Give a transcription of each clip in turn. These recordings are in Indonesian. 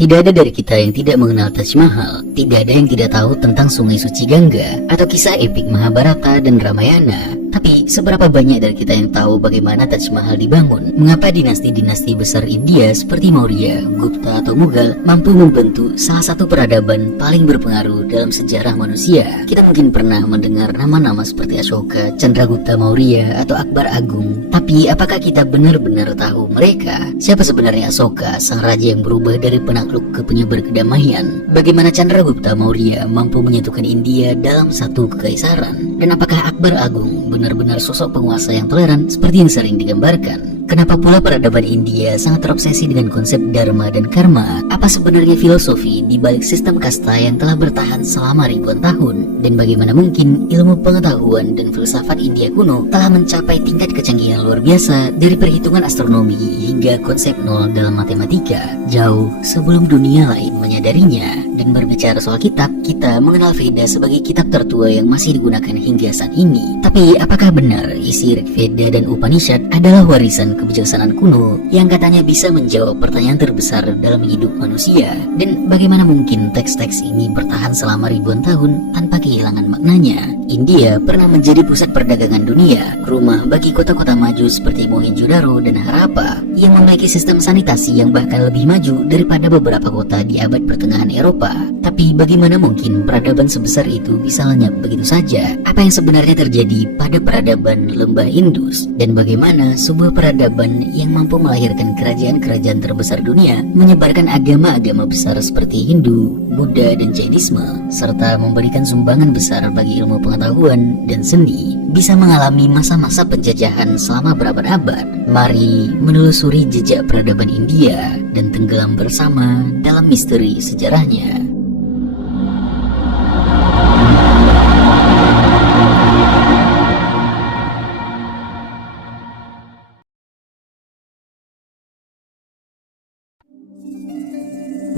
Tidak ada dari kita yang tidak mengenal Taj Mahal. Tidak ada yang tidak tahu tentang Sungai Suci Gangga atau kisah epik Mahabharata dan Ramayana. Tapi seberapa banyak dari kita yang tahu bagaimana Taj Mahal dibangun? Mengapa dinasti-dinasti besar India seperti Maurya, Gupta atau Mughal mampu membentuk salah satu peradaban paling berpengaruh dalam sejarah manusia? Kita mungkin pernah mendengar nama-nama seperti Ashoka, Chandragupta Maurya atau Akbar Agung. Tapi apakah kita benar-benar tahu mereka? Siapa sebenarnya Ashoka, sang raja yang berubah dari penakluk ke penyebar kedamaian? Bagaimana Chandragupta Maurya mampu menyatukan India dalam satu kekaisaran? Dan apakah Akbar Agung benar-benar sosok penguasa yang toleran seperti yang sering digambarkan? Kenapa pula peradaban India sangat terobsesi dengan konsep dharma dan karma? Apa sebenarnya filosofi di balik sistem kasta yang telah bertahan selama ribuan tahun? Dan bagaimana mungkin ilmu pengetahuan dan filsafat India kuno telah mencapai tingkat kecanggihan luar biasa dari perhitungan astronomi hingga konsep nol dalam matematika, jauh sebelum dunia lain menyadarinya? Dan berbicara soal kitab, kita mengenal Veda sebagai kitab tertua yang masih digunakan hingga saat ini. Tapi apakah benar isi Rig Veda dan Upanishad adalah warisan kebijaksanaan kuno yang katanya bisa menjawab pertanyaan terbesar dalam hidup manusia? Dan bagaimana mungkin teks-teks ini bertahan selama ribuan tahun tanpa kehilangan maknanya? India pernah menjadi pusat perdagangan dunia, rumah bagi kota-kota maju seperti Mohenjo-daro dan Harappa yang memiliki sistem sanitasi yang bahkan lebih maju daripada beberapa kota di abad pertengahan Eropa. Tapi bagaimana mungkin peradaban sebesar itu bisa lenyap begitu saja? Apa yang sebenarnya terjadi pada peradaban lembah Indus? Dan bagaimana sebuah peradaban yang mampu melahirkan kerajaan-kerajaan terbesar dunia, menyebarkan agama-agama besar seperti Hindu, Buddha, dan Jainisme, serta memberikan sumbangan besar bagi ilmu pengetahuan dan seni, bisa mengalami masa-masa penjajahan selama berabad-abad? Mari menelusuri jejak peradaban India dan tenggelam bersama dalam misteri sejarahnya.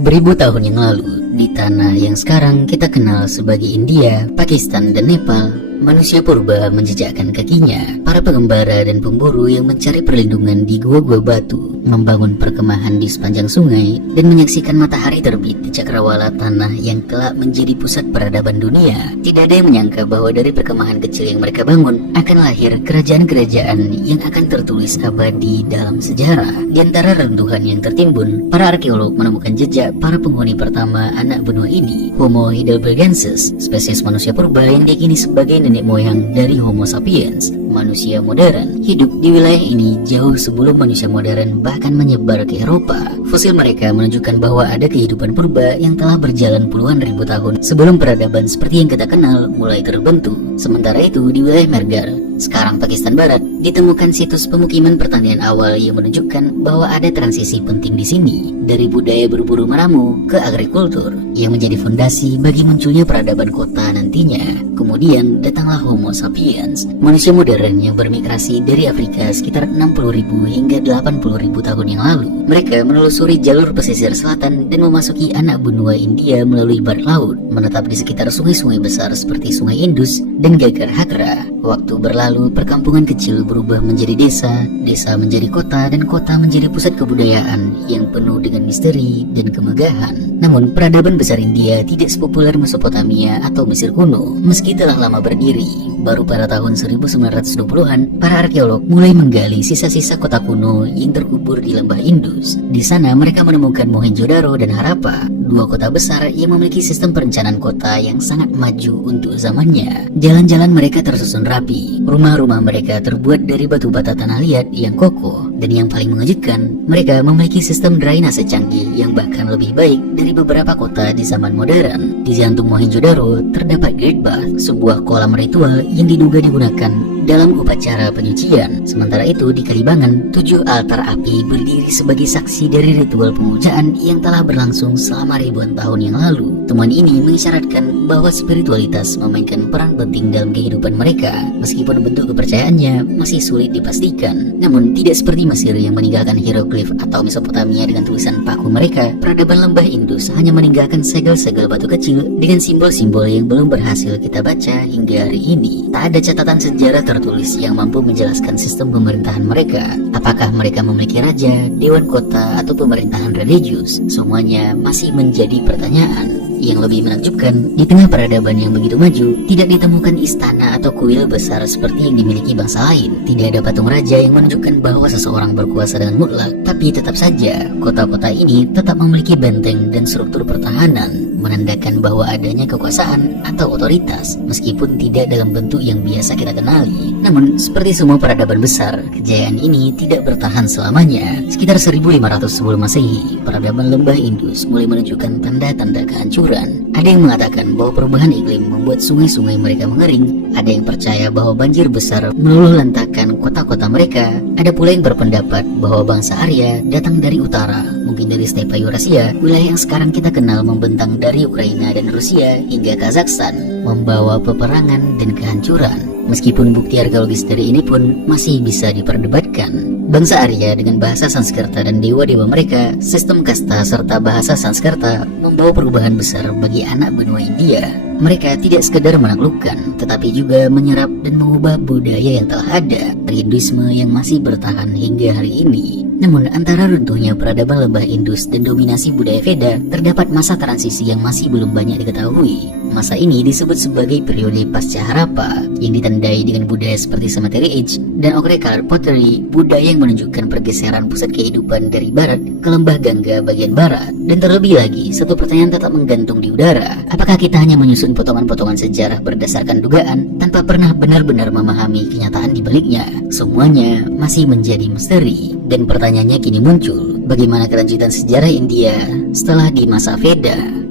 Beribu tahun yang lalu, di tanah yang sekarang kita kenal sebagai India, Pakistan, dan Nepal, manusia purba menjejakkan kakinya. Para pengembara dan pemburu yang mencari perlindungan di gua-gua batu, membangun perkemahan di sepanjang sungai, dan menyaksikan matahari terbit di cakrawala tanah yang kelak menjadi pusat peradaban dunia. Tidak ada yang menyangka bahwa dari perkemahan kecil yang mereka bangun akan lahir kerajaan-kerajaan yang akan tertulis abadi dalam sejarah. Di antara reruntuhan yang tertimbun, para arkeolog menemukan jejak para penghuni pertama anak benua ini, Homo heidelbergensis, spesies manusia purba yang diyakini sebagai nenek moyang dari Homo sapiens, manusia modern. Hidup di wilayah ini jauh sebelum manusia modern bahkan menyebar ke Eropa. Fosil mereka menunjukkan bahwa ada kehidupan purba yang telah berjalan puluhan ribu tahun sebelum peradaban seperti yang kita kenal mulai terbentuk. Sementara itu, di wilayah Mehrgarh, sekarang Pakistan Barat, ditemukan situs pemukiman pertanian awal yang menunjukkan bahwa ada transisi penting di sini, dari budaya berburu meramu ke agrikultur yang menjadi fondasi bagi munculnya peradaban kota nantinya. Kemudian datanglah Homo sapiens, manusia modern yang bermigrasi dari Afrika sekitar 60.000 hingga 80.000 tahun yang lalu. Mereka menelusuri jalur pesisir selatan dan memasuki anak benua India melalui barat laut, menetap di sekitar sungai-sungai besar seperti Sungai Indus dan Gagar Hakra. Waktu berlalu, perkampungan kecil berubah menjadi desa, desa menjadi kota, dan kota menjadi pusat kebudayaan yang penuh dengan misteri dan kemegahan. Namun, peradaban besar India tidak sepopuler Mesopotamia atau Mesir kuno. Meski telah lama berdiri, baru pada tahun 1920-an, para arkeolog mulai menggali sisa-sisa kota kuno yang terkubur di lembah Indus. Di sana, mereka menemukan Mohenjo-daro dan Harappa, dua kota besar yang memiliki sistem perencanaan kota yang sangat maju untuk zamannya. Jalan-jalan mereka tersusun rapi, rumah-rumah mereka terbuat dari batu bata tanah liat yang kokoh, dan yang paling mengejutkan, mereka memiliki sistem drainase canggih yang bahkan lebih baik dari beberapa kota di zaman modern. Di jantung Mohenjo-daro terdapat Great Bath, sebuah kolam ritual yang diduga digunakan dalam upacara penyucian. Sementara itu, di Kalibangan, 7 altar api berdiri sebagai saksi dari ritual pemujaan yang telah berlangsung selama ribuan tahun yang lalu. Temuan ini mengisyaratkan bahwa spiritualitas memainkan peran penting dalam kehidupan mereka, meskipun bentuk kepercayaannya masih sulit dipastikan. Namun, tidak seperti Mesir yang meninggalkan hieroglif atau Mesopotamia dengan tulisan paku mereka, peradaban lembah Indus hanya meninggalkan segel-segel batu kecil dengan simbol-simbol yang belum berhasil kita baca hingga hari ini. Tak ada catatan sejarah tertulis yang mampu menjelaskan sistem pemerintahan mereka. Apakah mereka memiliki raja, dewan kota, atau pemerintahan religius? Semuanya masih menjadi pertanyaan. Yang lebih menakjubkan, di tengah peradaban yang begitu maju, tidak ditemukan istana atau kuil besar seperti yang dimiliki bangsa lain. Tidak ada patung raja yang menunjukkan bahwa seseorang berkuasa dengan mutlak. Tapi tetap saja, kota-kota ini tetap memiliki benteng dan struktur pertahanan, menandakan bahwa adanya kekuasaan atau otoritas, meskipun tidak dalam bentuk yang biasa kita kenali. Namun, seperti semua peradaban besar, kejayaan ini tidak bertahan selamanya. Sekitar 1500 sebelum Masehi, peradaban lembah Indus mulai menunjukkan tanda-tanda kehancuran. Ada yang mengatakan bahwa perubahan iklim membuat sungai-sungai mereka mengering. Ada yang percaya bahwa banjir besar meluluh lantakkan kota-kota mereka. Ada pula yang berpendapat bahwa bangsa Arya datang dari utara, mungkin dari stepa Eurasia, wilayah yang sekarang kita kenal membentang dari Ukraina dan Rusia hingga Kazakhstan, membawa peperangan dan kehancuran. Meskipun bukti arkeologis dari ini pun masih bisa diperdebatkan. Bangsa Arya dengan bahasa Sanskerta dan dewa-dewa mereka, sistem kasta serta bahasa Sanskerta membawa perubahan besar bagi anak benua India. Mereka tidak sekedar menaklukkan, tetapi juga menyerap dan mengubah budaya yang telah ada, Hinduisme yang masih bertahan hingga hari ini. Namun antara runtuhnya peradaban lembah Indus dan dominasi budaya Veda, terdapat masa transisi yang masih belum banyak diketahui. Masa ini disebut sebagai periode pasca Harappa, yang ditandai dengan budaya seperti Cemetery Age dan ochre colored pottery, budaya yang menunjukkan pergeseran pusat kehidupan dari barat ke lembah Gangga bagian barat. Dan terlebih lagi, satu pertanyaan tetap menggantung di udara. Apakah kita hanya menyusun potongan-potongan sejarah berdasarkan dugaan tanpa pernah benar-benar memahami kenyataan di baliknya? Semuanya masih menjadi misteri. Dan pertanyaannya kini muncul, bagaimana kelanjutan sejarah India setelah di masa Veda?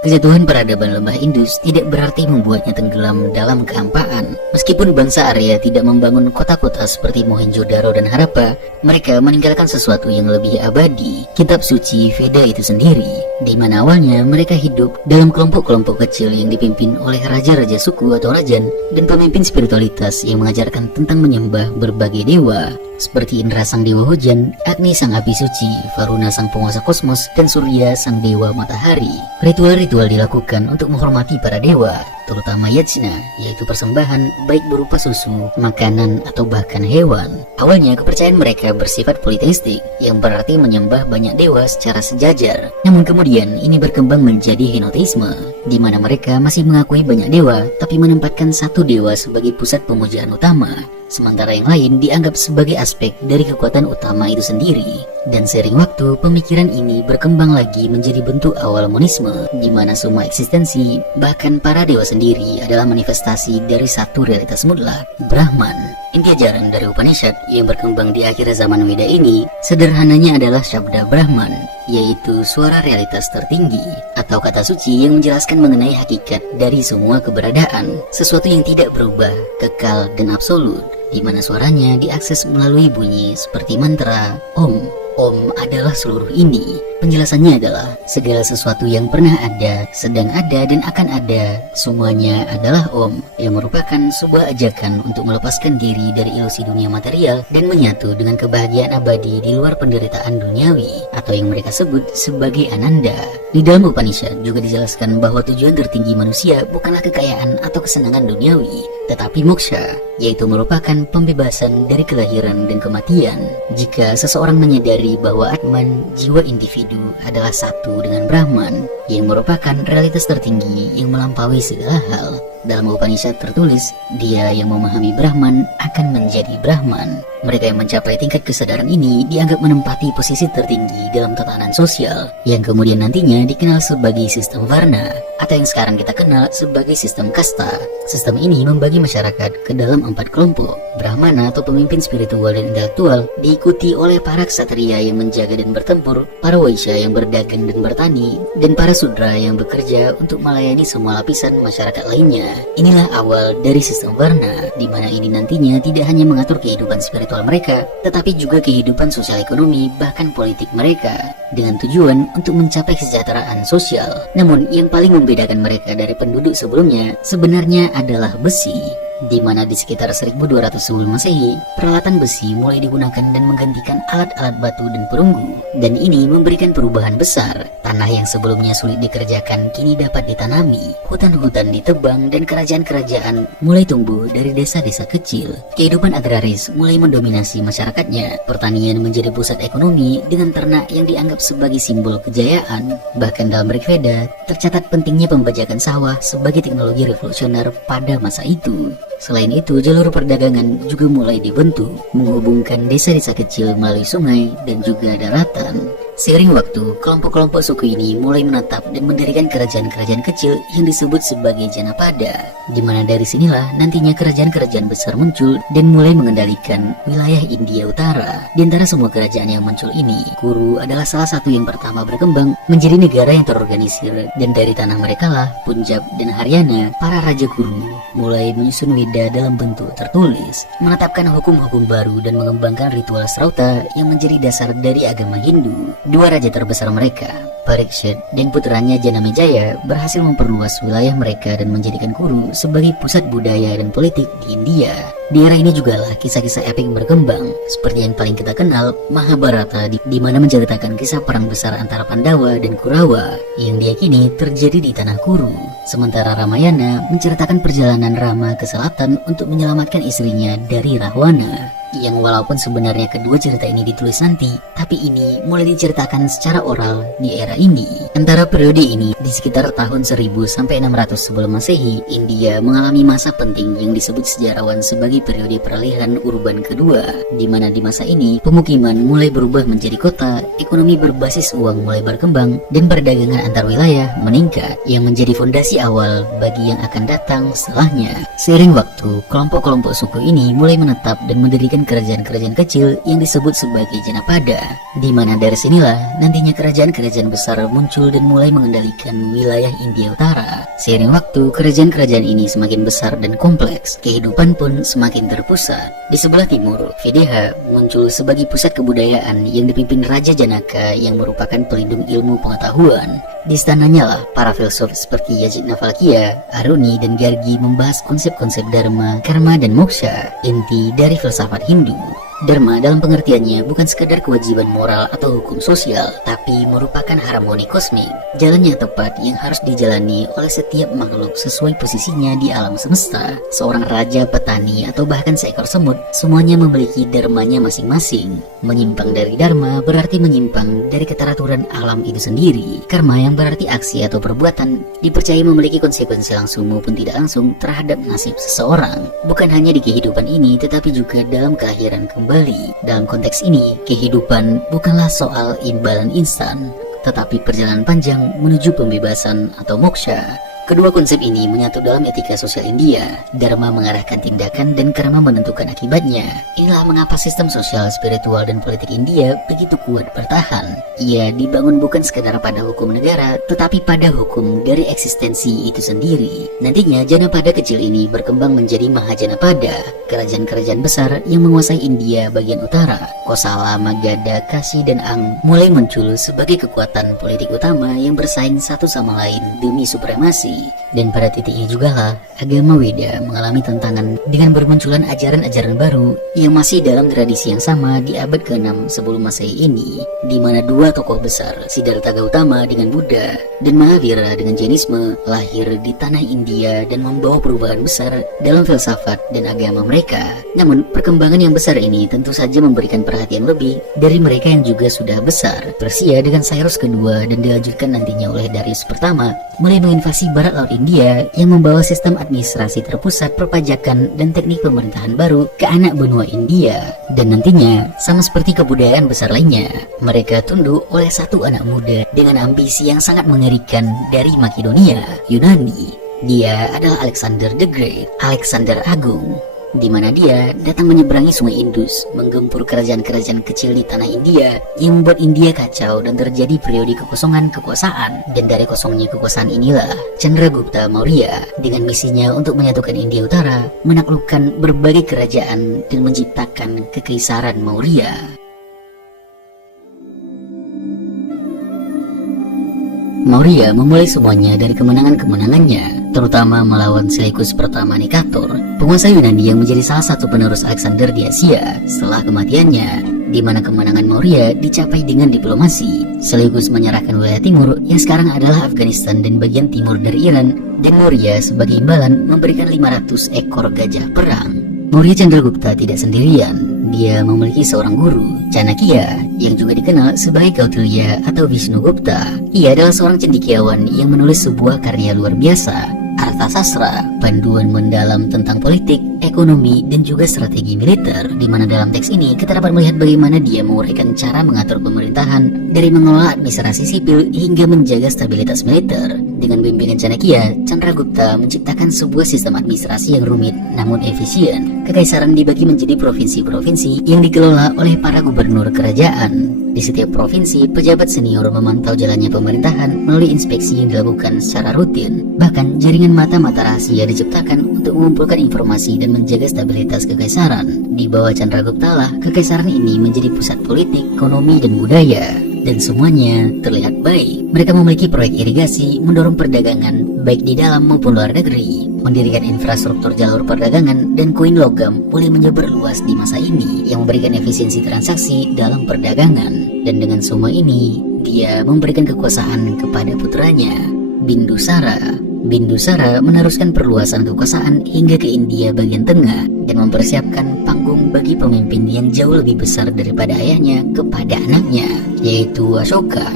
Kejatuhan peradaban lembah Indus tidak berarti membuatnya tenggelam dalam kehampaan. Meskipun bangsa Arya tidak membangun kota-kota seperti Mohenjo-daro dan Harappa, mereka meninggalkan sesuatu yang lebih abadi, kitab suci Veda itu sendiri, di mana awalnya mereka hidup dalam kelompok-kelompok kecil yang dipimpin oleh raja-raja suku atau rajan dan pemimpin spiritualitas yang mengajarkan tentang menyembah berbagai dewa, seperti Indra sang dewa hujan, Agni sang api suci, Varuna sang penguasa kosmos, dan Surya sang dewa matahari. Ritual-ritual dilakukan untuk menghormati para dewa, terutama yajna, yaitu persembahan baik berupa susu, makanan, atau bahkan hewan. Awalnya kepercayaan mereka bersifat politeistik, yang berarti menyembah banyak dewa secara sejajar. Namun kemudian ini berkembang menjadi henoteisme, di mana mereka masih mengakui banyak dewa, tapi menempatkan satu dewa sebagai pusat pemujaan utama, sementara yang lain dianggap sebagai aspek dari kekuatan utama itu sendiri. Dan seiring waktu, pemikiran ini berkembang lagi menjadi bentuk awal monisme, di mana semua eksistensi, bahkan para dewa sendiri adalah manifestasi dari satu realitas mutlak, Brahman. Inti ajaran dari Upanishad yang berkembang di akhir zaman Weda ini, sederhananya adalah Shabda Brahman, yaitu suara realitas tertinggi, atau kata suci yang menjelaskan mengenai hakikat dari semua keberadaan, sesuatu yang tidak berubah, kekal, dan absolut, di mana suaranya diakses melalui bunyi seperti mantra Om. Om adalah seluruh ini. Penjelasannya adalah segala sesuatu yang pernah ada, sedang ada, dan akan ada, semuanya adalah Om, yang merupakan sebuah ajakan untuk melepaskan diri dari ilusi dunia material dan menyatu dengan kebahagiaan abadi di luar penderitaan duniawi, atau yang mereka sebut sebagai Ananda. Di dalam Upanishad juga dijelaskan bahwa tujuan tertinggi manusia bukanlah kekayaan atau kesenangan duniawi, tetapi moksha, yaitu merupakan pembebasan dari kelahiran dan kematian. Jika seseorang menyadari bahwa Atman, jiwa individu, adalah satu dengan Brahman, yang merupakan realitas tertinggi yang melampaui segala hal. Dalam Upanishad tertulis, dia yang memahami Brahman akan menjadi Brahman. Mereka yang mencapai tingkat kesadaran ini dianggap menempati posisi tertinggi dalam tatanan sosial, yang kemudian nantinya dikenal sebagai sistem Varna, atau yang sekarang kita kenal sebagai sistem kasta. Sistem ini membagi masyarakat ke dalam 4 kelompok. Brahmana atau pemimpin spiritual dan intelektual diikuti oleh para ksatria yang menjaga dan bertempur, para waisya yang berdagang dan bertani, dan para sudra yang bekerja untuk melayani semua lapisan masyarakat lainnya. Inilah awal dari sistem Varna, di mana ini nantinya tidak hanya mengatur kehidupan spiritual mereka, tetapi juga kehidupan sosial ekonomi bahkan politik mereka, dengan tujuan untuk mencapai kesejahteraan sosial. Namun yang paling membedakan mereka dari penduduk sebelumnya sebenarnya adalah besi, di mana di sekitar 1200 sebelum Masehi, peralatan besi mulai digunakan dan menggantikan alat-alat batu dan perunggu, dan ini memberikan perubahan besar. Tanah yang sebelumnya sulit dikerjakan kini dapat ditanami, hutan-hutan ditebang, dan kerajaan-kerajaan mulai tumbuh dari desa-desa kecil. Kehidupan agraris mulai mendominasi masyarakatnya. Pertanian menjadi pusat ekonomi dengan ternak yang dianggap sebagai simbol kejayaan. Bahkan dalam Rigveda tercatat pentingnya pembajakan sawah sebagai teknologi revolusioner pada masa itu. Selain itu, jalur perdagangan juga mulai dibentuk, menghubungkan desa-desa kecil melalui sungai dan juga daratan. Seiring waktu, kelompok-kelompok suku ini mulai menetap dan mendirikan kerajaan-kerajaan kecil yang disebut sebagai Janapada, di mana dari sinilah nantinya kerajaan-kerajaan besar muncul dan mulai mengendalikan wilayah India Utara. Di antara semua kerajaan yang muncul ini, Kuru adalah salah satu yang pertama berkembang menjadi negara yang terorganisir, dan dari tanah mereka lah Punjab dan Haryana, para raja Kuru mulai menyusun Weda dalam bentuk tertulis, menetapkan hukum-hukum baru dan mengembangkan ritual Srauta yang menjadi dasar dari agama Hindu. Dua raja terbesar mereka, Parikshit dan putranya Janamejaya, berhasil memperluas wilayah mereka dan menjadikan Kuru sebagai pusat budaya dan politik di India. Di era ini juga lah kisah-kisah epik berkembang, seperti yang paling kita kenal, Mahabharata, di mana menceritakan kisah perang besar antara Pandawa dan Kurawa yang diyakini terjadi di tanah Kuru. Sementara Ramayana menceritakan perjalanan Rama ke selatan untuk menyelamatkan istrinya dari Rahwana, yang walaupun sebenarnya kedua cerita ini ditulis nanti, tapi ini mulai diceritakan secara oral di era ini. Antara periode ini, di sekitar tahun 1000 sampai 600 sebelum Masehi, India mengalami masa penting yang disebut sejarawan sebagai periode peralihan urban kedua, di mana di masa ini pemukiman mulai berubah menjadi kota, ekonomi berbasis uang mulai berkembang, dan perdagangan antar wilayah meningkat, yang menjadi fondasi awal bagi yang akan datang setelahnya. Seiring waktu, kelompok-kelompok suku ini mulai menetap dan mendirikan kerajaan-kerajaan kecil yang disebut sebagai Janapada, di mana dari sinilah nantinya kerajaan-kerajaan besar muncul dan mulai mengendalikan wilayah India Utara. Seiring waktu, kerajaan-kerajaan ini semakin besar dan kompleks, kehidupan pun semakin terpusat. Di sebelah timur, Videha muncul sebagai pusat kebudayaan yang dipimpin Raja Janaka yang merupakan pelindung ilmu pengetahuan. Di istananya lah para filsuf seperti Yajnavalkya, Aruni, dan Gargi membahas konsep-konsep dharma, karma, dan moksha, inti dari filsafat Hindu. Dharma dalam pengertiannya bukan sekadar kewajiban moral atau hukum sosial, tapi merupakan harmoni kosmik, jalan yang tepat yang harus dijalani oleh setiap makhluk sesuai posisinya di alam semesta. Seorang raja, petani, atau bahkan seekor semut, semuanya memiliki dharmanya masing-masing. Menyimpang dari dharma berarti menyimpang dari keteraturan alam itu sendiri. Karma yang berarti aksi atau perbuatan dipercaya memiliki konsekuensi langsung maupun tidak langsung terhadap nasib seseorang, bukan hanya di kehidupan ini tetapi juga dalam kelahiran kembali. Dalam konteks ini, kehidupan bukanlah soal imbalan instan, tetapi perjalanan panjang menuju pembebasan atau moksha. Kedua konsep ini menyatu dalam etika sosial India. Dharma mengarahkan tindakan dan karma menentukan akibatnya. Inilah mengapa sistem sosial, spiritual, dan politik India begitu kuat bertahan. Ia dibangun bukan sekadar pada hukum negara, tetapi pada hukum dari eksistensi itu sendiri. Nantinya Janapada kecil ini berkembang menjadi Mahajanapada, kerajaan-kerajaan besar yang menguasai India bagian utara. Kosala, Magadha, Kashi, dan Ang mulai muncul sebagai kekuatan politik utama yang bersaing satu sama lain demi supremasi. Dan pada titik ini juga lah agama Weda mengalami tantangan dengan bermunculan ajaran-ajaran baru yang masih dalam tradisi yang sama di abad ke-6 sebelum Masehi ini, di mana dua tokoh besar, Siddhartha Gautama dengan Buddha dan Mahavira dengan Jainisme, lahir di tanah India dan membawa perubahan besar dalam filsafat dan agama mereka. Namun perkembangan yang besar ini tentu saja memberikan perhatian lebih dari mereka yang juga sudah besar. Persia dengan Cyrus kedua dan dilanjutkan nantinya oleh Darius pertama mulai menginvasi barat laut India yang membawa sistem administrasi terpusat, perpajakan, dan teknik pemerintahan baru ke anak benua India. Dan nantinya, sama seperti kebudayaan besar lainnya, mereka tunduk oleh satu anak muda dengan ambisi yang sangat mengerikan dari Makedonia, Yunani. Dia adalah Alexander the Great, Alexander Agung, di mana dia datang menyeberangi sungai Indus, menggempur kerajaan-kerajaan kecil di tanah India yang membuat India kacau dan terjadi periode kekosongan kekuasaan. Dan dari kosongnya kekuasaan inilah Chandragupta Maurya dengan misinya untuk menyatukan India Utara, menaklukkan berbagai kerajaan dan menciptakan kekaisaran Maurya. Maurya memulai semuanya dari kemenangan-kemenangannya, terutama melawan Seleucus pertama Nikator, penguasa Yunani yang menjadi salah satu penerus Alexander di Asia. Setelah kematiannya, di mana kemenangan Maurya dicapai dengan diplomasi, sekaligus menyerahkan wilayah timur yang sekarang adalah Afghanistan dan bagian timur dari Iran, dan Maurya sebagai imbalan memberikan 500 ekor gajah perang. Maurya Chandragupta tidak sendirian. Dia memiliki seorang guru, Chanakya, yang juga dikenal sebagai Kautilya atau Visnugupta. Ia adalah seorang cendekiawan yang menulis sebuah karya luar biasa, Arthasastra, panduan mendalam tentang politik, ekonomi, dan juga strategi militer, di mana dalam teks ini kita dapat melihat bagaimana dia menguraikan cara mengatur pemerintahan dari mengelola administrasi sipil hingga menjaga stabilitas militer. Dengan bimbingan Chanakya, Chandragupta menciptakan sebuah sistem administrasi yang rumit namun efisien. Kekaisaran dibagi menjadi provinsi-provinsi yang dikelola oleh para gubernur kerajaan. Di setiap provinsi, pejabat senior memantau jalannya pemerintahan melalui inspeksi yang dilakukan secara rutin. Bahkan, jaringan mata-mata rahasia diciptakan untuk mengumpulkan informasi dan menjaga stabilitas kekaisaran. Di bawah Chandragupta lah, kekaisaran ini menjadi pusat politik, ekonomi, dan budaya. Dan semuanya terlihat baik. Mereka memiliki proyek irigasi, mendorong perdagangan, baik di dalam maupun luar negeri. Mendirikan infrastruktur jalur perdagangan dan koin logam boleh menyebar luas di masa ini yang memberikan efisiensi transaksi dalam perdagangan. Dan dengan semua ini, dia memberikan kekuasaan kepada putranya, Bindusara. Bindusara meneruskan perluasan kekuasaan hingga ke India bagian tengah dan mempersiapkan panggung bagi pemimpin yang jauh lebih besar daripada ayahnya kepada anaknya, yaitu Ashoka.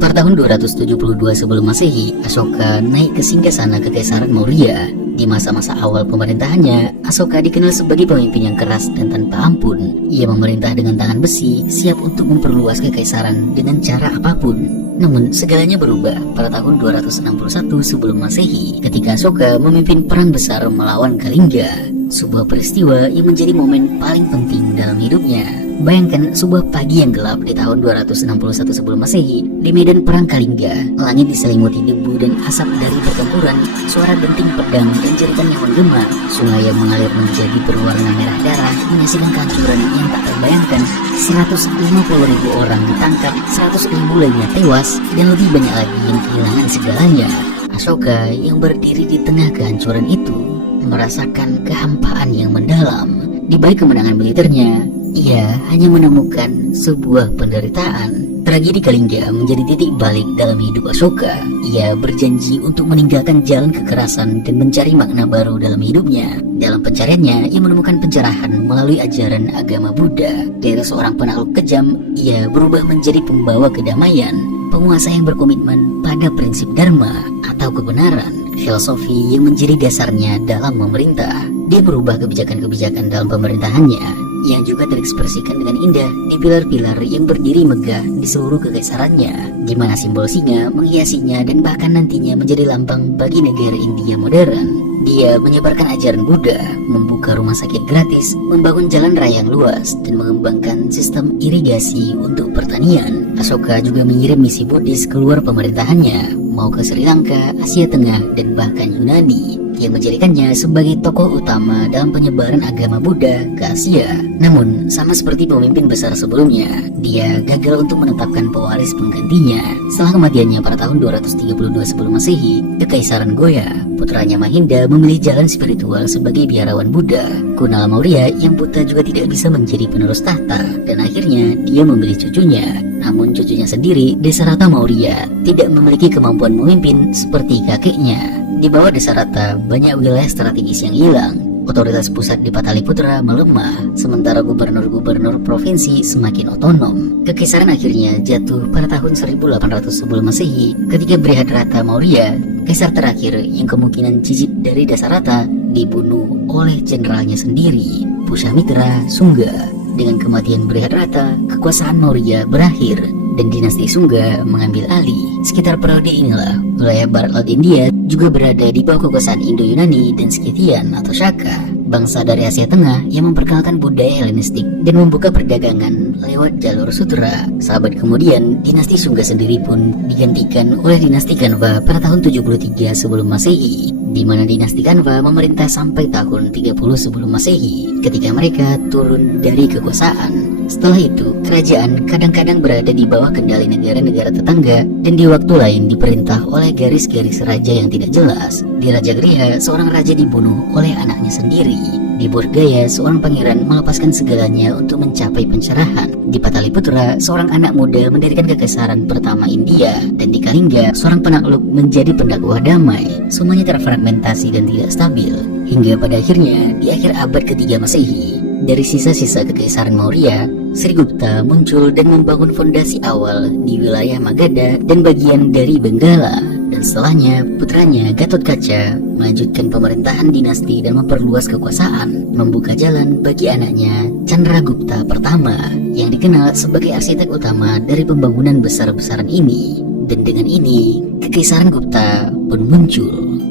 Pada tahun 272 sebelum Masehi, Ashoka naik ke singgasana Kekaisaran Maurya. Di masa-masa awal pemerintahannya, Ashoka dikenal sebagai pemimpin yang keras dan tanpa ampun. Ia memerintah dengan tangan besi, siap untuk memperluas kekaisaran dengan cara apapun. Namun segalanya berubah pada tahun 261 sebelum Masehi ketika Ashoka memimpin perang besar melawan Kalingga, sebuah peristiwa yang menjadi momen paling penting dalam hidupnya. Bayangkan sebuah pagi yang gelap di tahun 261 sebelum Masehi di medan perang Kalingga. Langit diselimuti debu dan asap dari pertempuran, suara denting pedang dan jeritan yang menggema. Sungai yang mengalir menjadi berwarna merah darah menyaksikan kehancuran yang tak terbayangkan. 150.000 orang ditangkap, 100.000 lainnya tewas, dan lebih banyak lagi yang kehilangan segalanya. Ashoka yang berdiri di tengah kehancuran itu merasakan kehampaan yang mendalam. Di balik kemenangan militernya, ia hanya menemukan sebuah penderitaan. Tragedi Kalingga menjadi titik balik dalam hidup Ashoka. Ia berjanji untuk meninggalkan jalan kekerasan dan mencari makna baru dalam hidupnya. Dalam pencariannya, ia menemukan pencerahan melalui ajaran agama Buddha. Dari seorang penakluk kejam, ia berubah menjadi pembawa kedamaian, penguasa yang berkomitmen pada prinsip dharma atau kebenaran, filosofi yang menjadi dasarnya dalam memerintah. Dia merubah kebijakan-kebijakan dalam pemerintahannya yang juga terekspresikan dengan indah di pilar-pilar yang berdiri megah di seluruh kekaisarannya, di mana simbol singa menghiasinya dan bahkan nantinya menjadi lambang bagi negara India modern. Dia menyebarkan ajaran Buddha, membuka rumah sakit gratis, membangun jalan raya yang luas, dan mengembangkan sistem irigasi untuk pertanian. Ashoka juga mengirim misi Buddhis keluar pemerintahannya, mau ke Sri Lanka, Asia Tengah, dan bahkan Yunani, yang menjadikannya sebagai tokoh utama dalam penyebaran agama Buddha ke Asia. Namun, sama seperti pemimpin besar sebelumnya, dia gagal untuk menetapkan pewaris penggantinya. Setelah kematiannya pada tahun 232 sebelum Masehi, Kekaisaran Goya, putranya Mahinda memilih jalan spiritual sebagai biarawan Buddha. Kunala Maurya yang buta juga tidak bisa menjadi penerus tahta, dan akhirnya dia memilih cucunya. Namun cucunya sendiri, Desarata Maurya, tidak memiliki kemampuan memimpin seperti kakeknya. Di bawah Desarata, banyak wilayah strategis yang hilang. Otoritas pusat di Pataliputra melemah, sementara gubernur-gubernur provinsi semakin otonom. Kekaisaran akhirnya jatuh pada tahun 1800 sebelum Masehi ketika Brihadrata Maurya, kaisar terakhir yang kemungkinan cicit dari Dasarata, dibunuh oleh jenderalnya sendiri, Pushamitra Sungga. Dengan kematian Brihadrata, kekuasaan Maurya berakhir dan dinasti Sungga mengambil alih. Sekitar periode inilah, wilayah barat laut India juga berada di bawah kekuasaan Indo-Yunani dan Scythian atau Shaka, bangsa dari Asia Tengah yang memperkenalkan budaya Helenistik dan membuka perdagangan lewat jalur sutra. Sahabat, kemudian dinasti Sungga sendiri pun digantikan oleh dinasti Kanva pada tahun 73 sebelum Masehi, di mana dinasti Kanva memerintah sampai tahun 30 sebelum Masehi ketika mereka turun dari kekuasaan. Setelah itu, kerajaan kadang-kadang berada di bawah kendali negara-negara tetangga dan di waktu lain diperintah oleh garis-garis raja yang tidak jelas. Di Raja Griha, seorang raja dibunuh oleh anaknya sendiri. Di Burgaya, seorang pangeran melepaskan segalanya untuk mencapai pencerahan. Di Pataliputra, seorang anak muda mendirikan kekaisaran pertama India, dan di Kalingga, seorang penakluk menjadi pendakwah damai. Semuanya terfragmentasi dan tidak stabil, hingga pada akhirnya di akhir abad ketiga Masehi, dari sisa-sisa kekaisaran Maurya, Srigupta muncul dan membangun fondasi awal di wilayah Magadha dan bagian dari Benggala. Dan setelahnya, putranya Gatotkaca melanjutkan pemerintahan dinasti dan memperluas kekuasaan, membuka jalan bagi anaknya Chandragupta pertama, yang dikenal sebagai arsitek utama dari pembangunan besar-besaran ini. Dan dengan ini, kekaisaran Gupta pun muncul.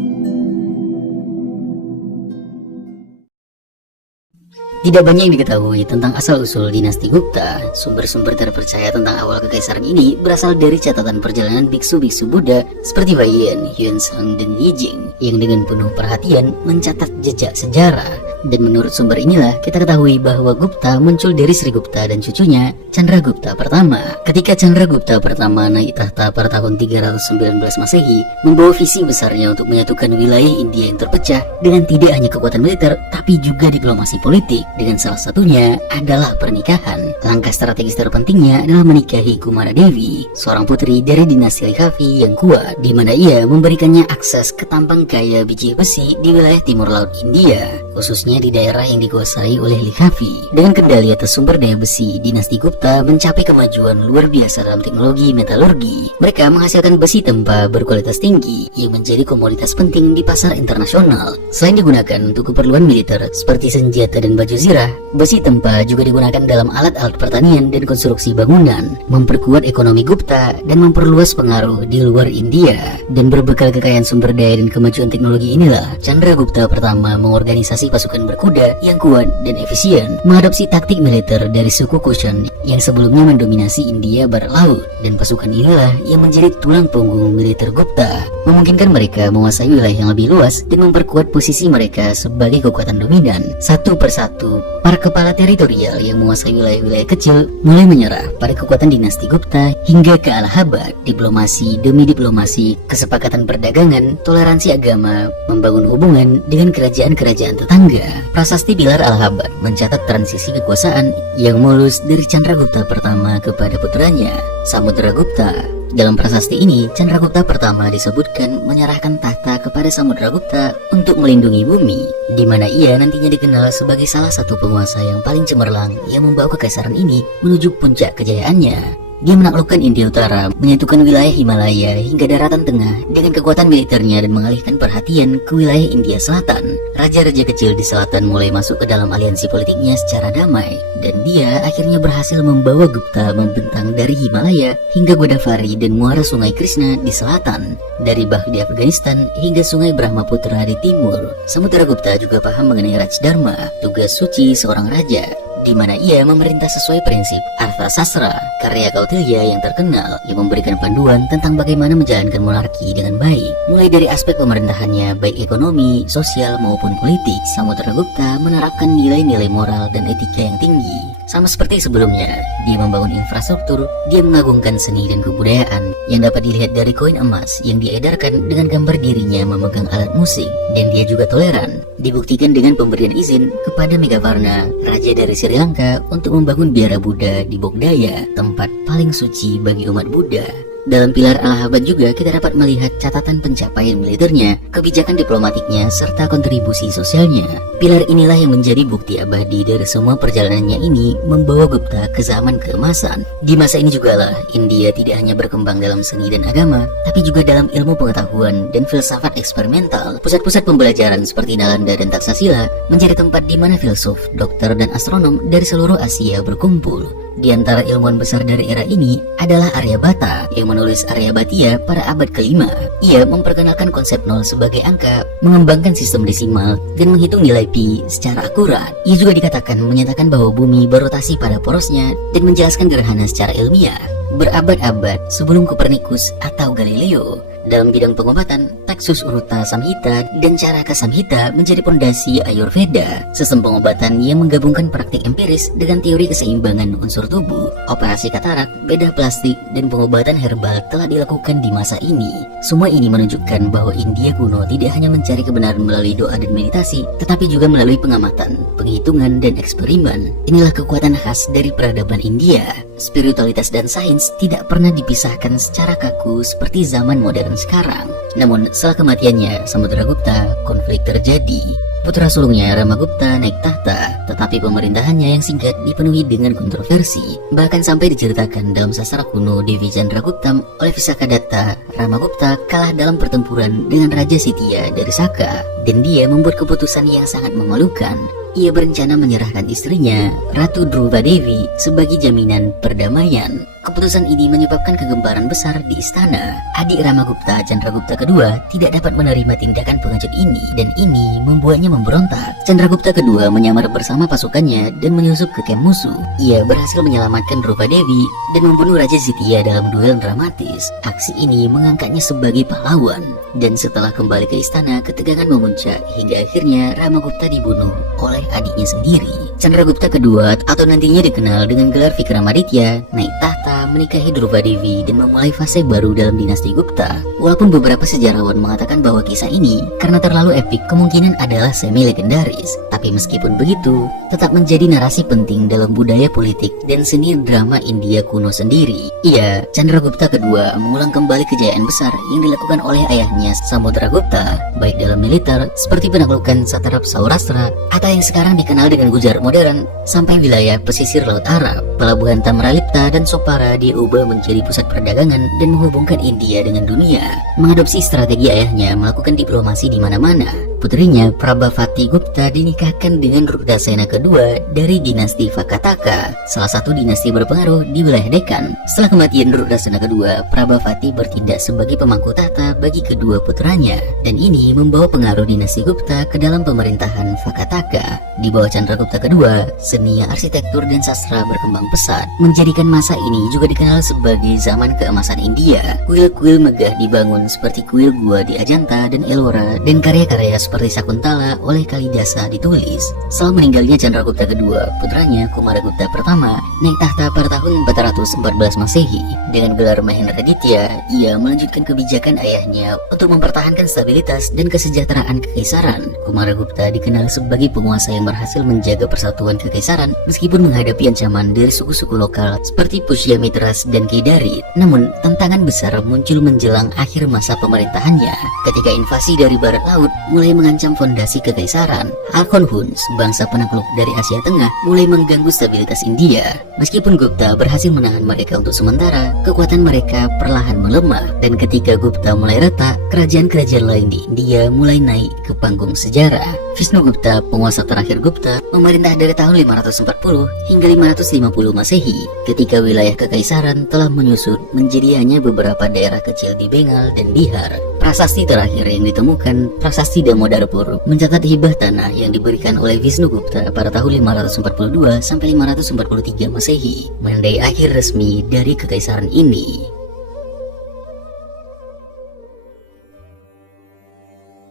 Tidak banyak yang diketahui tentang asal-usul dinasti Gupta. Sumber-sumber terpercaya tentang awal kekaisaran ini berasal dari catatan perjalanan biksu-biksu Buddha seperti Huayan, Xuanzang, dan Yijing yang dengan penuh perhatian mencatat jejak sejarah. Dan menurut sumber inilah kita ketahui bahwa Gupta muncul dari Srigupta dan cucunya Chandragupta pertama. Ketika Chandragupta pertama naik tahta pada tahun 319 Masehi, membawa visi besarnya untuk menyatukan wilayah India yang terpecah dengan tidak hanya kekuatan militer tapi juga diplomasi politik. Dengan salah satunya adalah pernikahan. Langkah strategis terpentingnya adalah menikahi Kumara Devi, seorang putri dari dinasti Likhavi yang kuat, di mana ia memberikannya akses ke tambang kaya biji besi di wilayah timur laut India, khususnya di daerah yang dikuasai oleh Likhavi. Dengan kendali atas sumber daya besi, dinasti Gupta mencapai kemajuan luar biasa dalam teknologi metalurgi. Mereka menghasilkan besi tempa berkualitas tinggi yang menjadi komoditas penting di pasar internasional. Selain digunakan untuk keperluan militer seperti senjata dan baju zirah, besi tempa juga digunakan dalam alat-alat pertanian dan konstruksi bangunan, memperkuat ekonomi Gupta dan memperluas pengaruh di luar India. Dan berbekal kekayaan sumber daya dan kemajuan teknologi inilah Chandragupta pertama mengorganisasi pasukan berkuda yang kuat dan efisien, mengadopsi taktik militer dari suku Kushan yang sebelumnya mendominasi India barat laut. Dan pasukan inilah yang menjadi tulang punggung militer Gupta, memungkinkan mereka menguasai wilayah yang lebih luas dan memperkuat posisi mereka sebagai kekuatan dominan. Satu persatu, para kepala teritorial yang menguasai wilayah-wilayah kecil mulai menyerah pada kekuatan dinasti Gupta hingga ke Allahabad. Diplomasi demi diplomasi, kesepakatan perdagangan, toleransi agama, membangun hubungan dengan kerajaan-kerajaan tetangga. Prasasti Pilar Allahabad mencatat transisi kekuasaan yang mulus dari Chandragupta pertama kepada putranya Samudragupta. Dalam prasasti ini, Chandragupta pertama disebutkan menyerahkan tahta kepada Samudragupta untuk melindungi bumi, di mana ia nantinya dikenal sebagai salah satu penguasa yang paling cemerlang yang membawa kekaisaran ini menuju puncak kejayaannya. Dia menaklukkan India Utara, menyatukan wilayah Himalaya hingga daratan tengah dengan kekuatan militernya dan mengalihkan perhatian ke wilayah India Selatan. Raja-raja kecil di selatan mulai masuk ke dalam aliansi politiknya secara damai, dan dia akhirnya berhasil membawa Gupta membentang dari Himalaya hingga Godavari dan muara sungai Krishna di selatan, dari Bah di Afghanistan hingga sungai Brahmaputra di timur. Samudragupta juga paham mengenai Rajdharma, tugas suci seorang raja, di mana ia memerintah sesuai prinsip Arthasastra, karya Kautilya yang terkenal yang memberikan panduan tentang bagaimana menjalankan monarki dengan baik. Mulai dari aspek pemerintahannya baik ekonomi, sosial maupun politik, Samudragupta menerapkan nilai-nilai moral dan etika yang tinggi. Sama seperti sebelumnya, dia membangun infrastruktur, dia mengagungkan seni dan kebudayaan yang dapat dilihat dari koin emas yang diedarkan dengan gambar dirinya memegang alat musik. Dan dia juga toleran, dibuktikan dengan pemberian izin kepada Megavarna, raja dari Sri Lanka, untuk membangun biara Buddha di Bodhgaya, tempat paling suci bagi umat Buddha. Dalam Pilar Allahabad juga kita dapat melihat catatan pencapaian militernya, kebijakan diplomatiknya, serta kontribusi sosialnya. Pilar inilah yang menjadi bukti abadi dari semua perjalanannya ini membawa Gupta ke zaman keemasan. Di masa ini jugalah India tidak hanya berkembang dalam seni dan agama, tapi juga dalam ilmu pengetahuan dan filsafat eksperimental. Pusat-pusat pembelajaran seperti Nalanda dan Taksasila menjadi tempat di mana filsuf, dokter, dan astronom dari seluruh Asia berkumpul. Di antara ilmuwan besar dari era ini adalah Aryabhata yang menulis Aryabhatiya pada abad ke-5. Ia memperkenalkan konsep nol sebagai angka, mengembangkan sistem desimal, dan menghitung nilai pi secara akurat. Ia juga dikatakan menyatakan bahwa bumi berotasi pada porosnya dan menjelaskan gerhana secara ilmiah. Berabad-abad sebelum Kopernikus atau Galileo, Dalam bidang pengobatan, Taksus Uruta Samhita dan Caraka Samhita menjadi pondasi Ayurveda, sistem pengobatan yang menggabungkan praktik empiris dengan teori keseimbangan unsur tubuh. Operasi katarak, bedah plastik, dan pengobatan herbal telah dilakukan di masa ini. Semua ini menunjukkan bahwa India kuno tidak hanya mencari kebenaran melalui doa dan meditasi, tetapi juga melalui pengamatan, penghitungan, dan eksperimen. Inilah kekuatan khas dari peradaban India. Spiritualitas dan sains tidak pernah dipisahkan secara kaku seperti zaman modern sekarang. Namun setelah kematiannya Samudragupta, konflik terjadi. Putra sulungnya Ramagupta naik tahta, tetapi pemerintahannya yang singkat dipenuhi dengan kontroversi. Bahkan sampai diceritakan dalam sastra kuno Devi Chandraguptam oleh Visakadatta, Ramagupta kalah dalam pertempuran dengan Raja Sitya dari Saka, dan dia membuat keputusan yang sangat memalukan. Ia berencana menyerahkan istrinya, Ratu Druvadevi, sebagai jaminan perdamaian. Keputusan ini menyebabkan kegemparan besar di istana. Adik Ramagupta, Chandragupta kedua, tidak dapat menerima tindakan pengecut ini, dan ini membuatnya memberontak. Chandragupta kedua menyamar bersama pasukannya dan menyusup ke kamp musuh. Ia berhasil menyelamatkan Druvadevi dan membunuh Raja Sitya dalam duel dramatis. Aksi ini mengangkatnya sebagai pahlawan. Dan setelah kembali ke istana, ketegangan memuncak hingga akhirnya Ramagupta dibunuh oleh adiknya sendiri. Chandragupta kedua atau nantinya dikenal dengan gelar Vikramaditya naik tahta, menikahi Druvadevi dan memulai fase baru dalam dinasti Gupta. Walaupun beberapa sejarawan mengatakan bahwa kisah ini karena terlalu epik kemungkinan adalah semi legendaris, tapi meskipun begitu tetap menjadi narasi penting dalam budaya politik dan seni drama India kuno sendiri. Iya, Chandragupta kedua mengulang kembali kejayaan besar yang dilakukan oleh ayahnya Samudragupta, baik dalam militer seperti penaklukan Satrap Saurashtra atau yang sekarang dikenal dengan Gujarat modern, sampai wilayah pesisir Laut Arab. Pelabuhan Tamralipta dan Sopara diubah menjadi pusat perdagangan dan menghubungkan India dengan dunia. Mengadopsi strategi ayahnya melakukan diplomasi di mana-mana. Putrinya Prabhavati Gupta dinikahkan dengan Rudasena kedua dari dinasti Vakataka, salah satu dinasti berpengaruh di wilayah Deccan. Setelah kematian Rudasena kedua, Prabhavati bertindak sebagai pemangku tahta bagi kedua putranya, dan ini membawa pengaruh dinasti Gupta ke dalam pemerintahan Vakataka. Di bawah Chandragupta kedua, seni arsitektur dan sastra berkembang pesat, menjadikan masa ini juga dikenal sebagai zaman keemasan India. Kuil-kuil megah dibangun seperti kuil gua di Ajanta dan Ellora, dan karya-karya seperti Sakuntala oleh Kalidasa ditulis. Setelah meninggalnya Chandragupta kedua, putranya Kumaragupta pertama naik tahta pada tahun 414 Masehi. Dengan gelar Mahendraditya, ia melanjutkan kebijakan ayahnya untuk mempertahankan stabilitas dan kesejahteraan kekaisaran. Kumaragupta dikenal sebagai penguasa yang berhasil menjaga persatuan kekaisaran meskipun menghadapi ancaman dari suku-suku lokal seperti Pushyamitras dan Kedari. Namun, tantangan besar muncul menjelang akhir masa pemerintahannya ketika invasi dari barat laut mulai mengancam fondasi kekaisaran. Halcon Huns, bangsa penakluk dari Asia Tengah, mulai mengganggu stabilitas India. Meskipun Gupta berhasil menahan mereka untuk sementara, kekuatan mereka perlahan melemah, dan ketika Gupta mulai retak, kerajaan-kerajaan lain di India mulai naik ke panggung sejarah. Visnugupta, penguasa terakhir Gupta, memerintah dari tahun 540 hingga 550 Masehi, ketika wilayah kekaisaran telah menyusut menjadi hanya beberapa daerah kecil di Bengal dan Bihar. Prasasti terakhir yang ditemukan, Prasasti Damodarpur, mencatat hibah tanah yang diberikan oleh Visnugupta pada tahun 542 sampai 543 Masehi, menandai akhir resmi dari kekaisaran ini.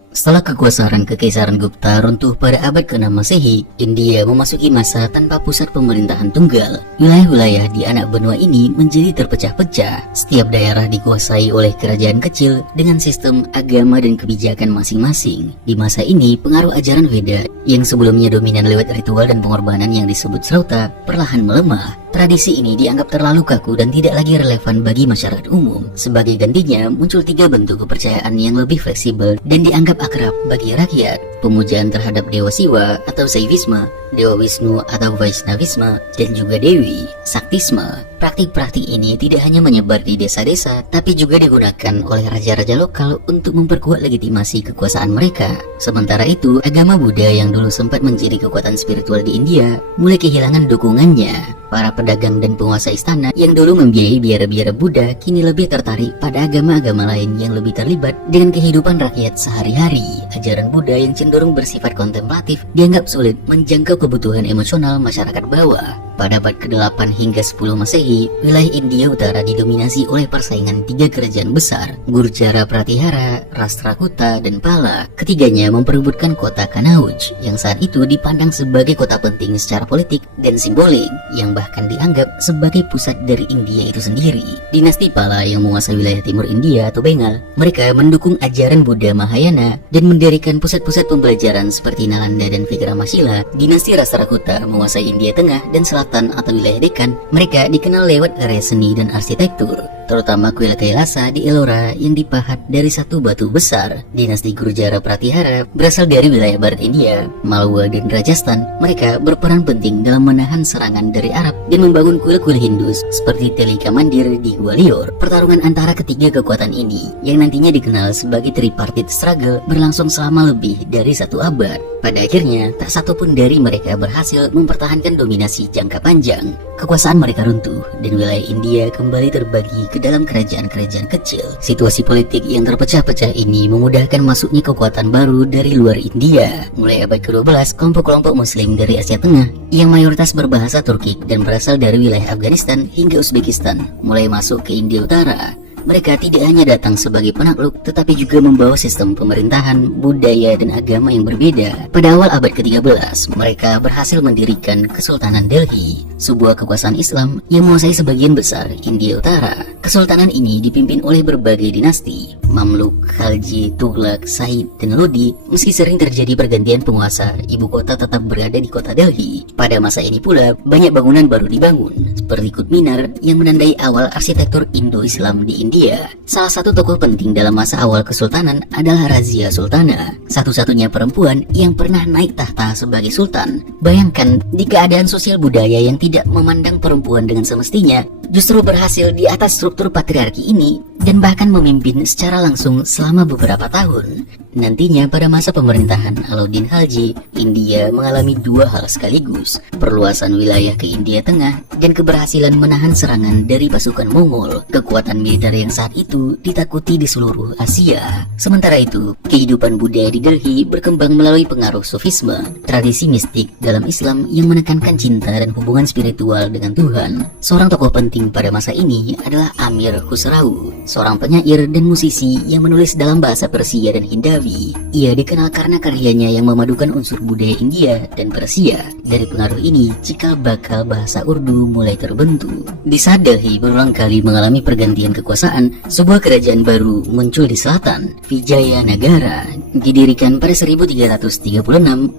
Setelah kekuasaan kekaisaran Gupta runtuh pada abad ke-6 Masehi, India memasuki masa tanpa pusat pemerintahan tunggal. Wilayah-wilayah di anak benua ini menjadi terpecah-pecah. Setiap daerah dikuasai oleh kerajaan kecil dengan sistem agama dan kebijakan masing-masing. Di masa ini, pengaruh ajaran Veda yang sebelumnya dominan lewat ritual dan pengorbanan yang disebut Srauta perlahan melemah. Tradisi ini dianggap terlalu kaku dan tidak lagi relevan bagi masyarakat umum. Sebagai gantinya, muncul 3 bentuk kepercayaan yang lebih fleksibel dan dianggap akrab bagi rakyat: pemujaan terhadap Dewa Siwa atau Saivisma, Dewa Wisnu atau Vaishnavisme, dan juga Dewi, Saktisme. Praktik-praktik ini tidak hanya menyebar di desa-desa, tapi juga digunakan oleh raja-raja lokal untuk memperkuat legitimasi kekuasaan mereka. Sementara itu, agama Buddha yang dulu sempat menjadi kekuatan spiritual di India mulai kehilangan dukungannya. Para pedagang dan penguasa istana yang dulu membiayai biara-biara Buddha kini lebih tertarik pada agama-agama lain yang lebih terlibat dengan kehidupan rakyat sehari-hari. sendiri, ajaran Buddha yang cenderung bersifat kontemplatif dianggap sulit menjangkau kebutuhan emosional masyarakat bawah. Pada abad ke-8 hingga 10 Masehi, wilayah India Utara didominasi oleh persaingan 3 kerajaan besar, Gurjara Pratihara, Rashtrakuta, dan Pala. Ketiganya memperebutkan kota Kanauj, yang saat itu dipandang sebagai kota penting secara politik dan simbolik, yang bahkan dianggap sebagai pusat dari India itu sendiri. Dinasti Pala yang menguasai wilayah timur India atau Bengal, mereka mendukung ajaran Buddha Mahayana dan mendirikan pusat-pusat pembelajaran seperti Nalanda dan Vikramashila. Dinasti Rashtrakuta menguasai India Tengah dan Selatan atau wilayah Dekan. Mereka dikenal lewat karya seni dan arsitektur, terutama kuil Kailasa di Ellora yang dipahat dari satu batu besar. Dinasti Gurjara Pratihara berasal dari wilayah barat India, Malwa dan Rajasthan. Mereka berperan penting dalam menahan serangan dari Arab dan membangun kuil-kuil Hindus seperti Telika Mandir di Gwalior. Pertarungan antara ketiga kekuatan ini, yang nantinya dikenal sebagai tripartite struggle, berlangsung selama lebih dari 1 abad. Pada akhirnya, tak satu pun dari mereka berhasil mempertahankan dominasi jangka panjang. Kekuasaan mereka runtuh dan wilayah India kembali terbagi ke dalam kerajaan-kerajaan kecil. Situasi politik yang terpecah-pecah ini memudahkan masuknya kekuatan baru dari luar India. Mulai abad ke-12, kelompok-kelompok Muslim dari Asia Tengah yang mayoritas berbahasa Turki dan berasal dari wilayah Afghanistan hingga Uzbekistan mulai masuk ke India Utara. Mereka tidak hanya datang sebagai penakluk, tetapi juga membawa sistem pemerintahan, budaya, dan agama yang berbeda. Pada awal abad ke-13, mereka berhasil mendirikan Kesultanan Delhi, sebuah kekuasaan Islam yang menguasai sebagian besar India Utara. Kesultanan ini dipimpin oleh berbagai dinasti, Mamluk, Khalji, Tughlaq, Said, dan Lodi. Meski sering terjadi pergantian penguasa, ibu kota tetap berada di kota Delhi. Pada masa ini pula, banyak bangunan baru dibangun, seperti Qutb Minar yang menandai awal arsitektur Indo-Islam di India. Salah satu tokoh penting dalam masa awal kesultanan adalah Razia Sultana, satu-satunya perempuan yang pernah naik tahta sebagai sultan. Bayangkan, di keadaan sosial budaya yang tidak memandang perempuan dengan semestinya, justru berhasil di atas struktur patriarki ini dan bahkan memimpin secara langsung selama beberapa tahun. Nantinya pada masa pemerintahan Alauddin Khalji, India mengalami 2 hal sekaligus, perluasan wilayah ke India Tengah dan keberhasilan menahan serangan dari pasukan Mongol. Kekuatan militer yang saat itu ditakuti di seluruh Asia. Sementara itu, kehidupan budaya di Delhi berkembang melalui pengaruh Sufisme, tradisi mistik dalam Islam yang menekankan cinta dan hubungan spiritual dengan Tuhan. Seorang tokoh penting pada masa ini adalah Amir Khusrau, seorang penyair dan musisi yang menulis dalam bahasa Persia dan Hindawi. Ia dikenal karena karyanya yang memadukan unsur budaya India dan Persia. Dari pengaruh ini, cikal bakal bahasa Urdu mulai terbentuk. Di saat Delhi berulang kali mengalami pergantian kekuasaan, sebuah kerajaan baru muncul di selatan, Vijayanagara, didirikan pada 1336